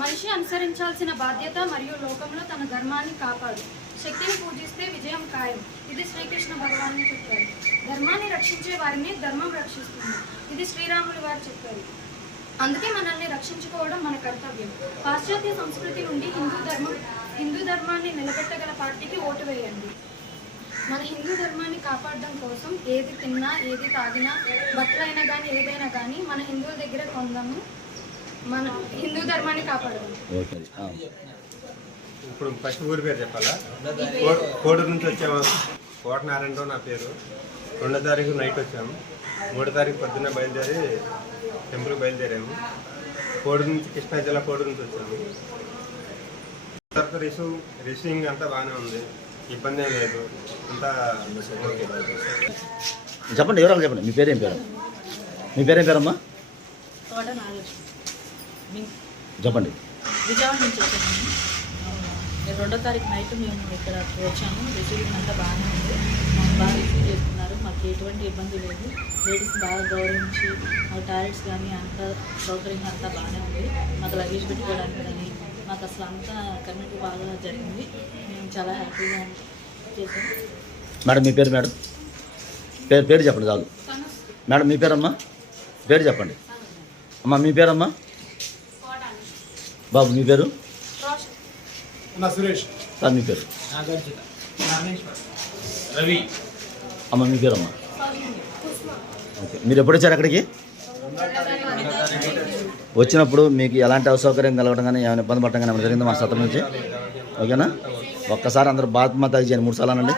మనిషి అనుసరించాల్సిన బాధ్యత మరియు లోకంలో తన ధర్మాన్ని కాపాడు. శక్తిని పూజిస్తే విజయం ఖాయం. ఇది శ్రీకృష్ణ భగవాను చెప్పారు. ధర్మాన్ని రక్షించే వారిని ధర్మం రక్షిస్తుంది. ఇది శ్రీరాములు వారు చెప్పారు. అందుకే మనల్ని రక్షించుకోవడం మన కర్తవ్యం. పాశ్చాత్య సంస్కృతి నుండి హిందూ ధర్మాన్ని నిలబెట్టగల పార్టీకి ఓటు వేయండి. మన హిందూ ధర్మాన్ని కాపాడడం కోసం ఏది తిన్నా, ఏది తాగినా, బట్టలైనా కానీ ఏదైనా కానీ మన హిందువుల దగ్గర కొందాము. మన హిందూ ధర్మాన్ని కాపాడదాం. ఇప్పుడు ఫస్ట్ ఊరి పేరు చెప్పాలా? కోడూరు నుంచి వచ్చాము. కోటనారాయణరావు నా పేరు. 2వ తారీఖు నైట్ వచ్చాము. 3వ తారీఖు పొద్దున్న బయలుదేరి టెంపుల్కి బయలుదేరాము. కోడూరు నుంచి, కృష్ణా జిల్లా కోడూరు నుంచి వచ్చాము. రిసీవింగ్ అంతా బాగానే ఉంది, ఇబ్బంది ఏం లేదు, అంతా ఓకే. చెప్పండి, వివరాలు చెప్పండి. మీ పేరేం పేరు? మీ పేరేం పేరమ్మా? చెప్పండి. విజయవాడ నుంచి వచ్చాము. 2వ తారీఖు నైట్ మేము ఇక్కడ వచ్చాము. రిసీవింగ్ అంతా బాగానే ఉంది, మాకు బాగా రిసీవ్ చేస్తున్నారు. మాకు ఎటువంటి ఇబ్బంది లేదు. లేడీస్ బాగా గౌరవించి మాకు టాయిలెట్స్ కానీ అంతా సౌకర్యంగా అంతా బాగానే ఉంది. మాకు లగేజ్ పెట్టుకోవడానికి కానీ మాకు అసలు అంతా కమ్యూనిటీ బాగా జరిగింది. మేము చాలా హ్యాపీగా చేసాం. మేడం మీ పేరు? మేడం పేరు చెప్పండి చాలు. మేడం మీ పేరమ్మా? పేరు చెప్పండి. అమ్మ మీ పేరమ్మా? బాబు మీ పేరు? సురేష్. సార్ మీ పేరు? రవి. అమ్మ మీ పేరమ్మా? ఓకే. మీరు ఎప్పుడు వచ్చారు అక్కడికి? వచ్చినప్పుడు మీకు ఎలాంటి అసౌకర్యం కలగడం కానీ ఏమైనా ఇబ్బంది పడటం కానీ ఏమైనా జరిగిందో మా సత్రం నుంచి? ఓకేనా? ఒక్కసారి అందరూ భారత్ మాతా జై 3 సార్లు అనండి.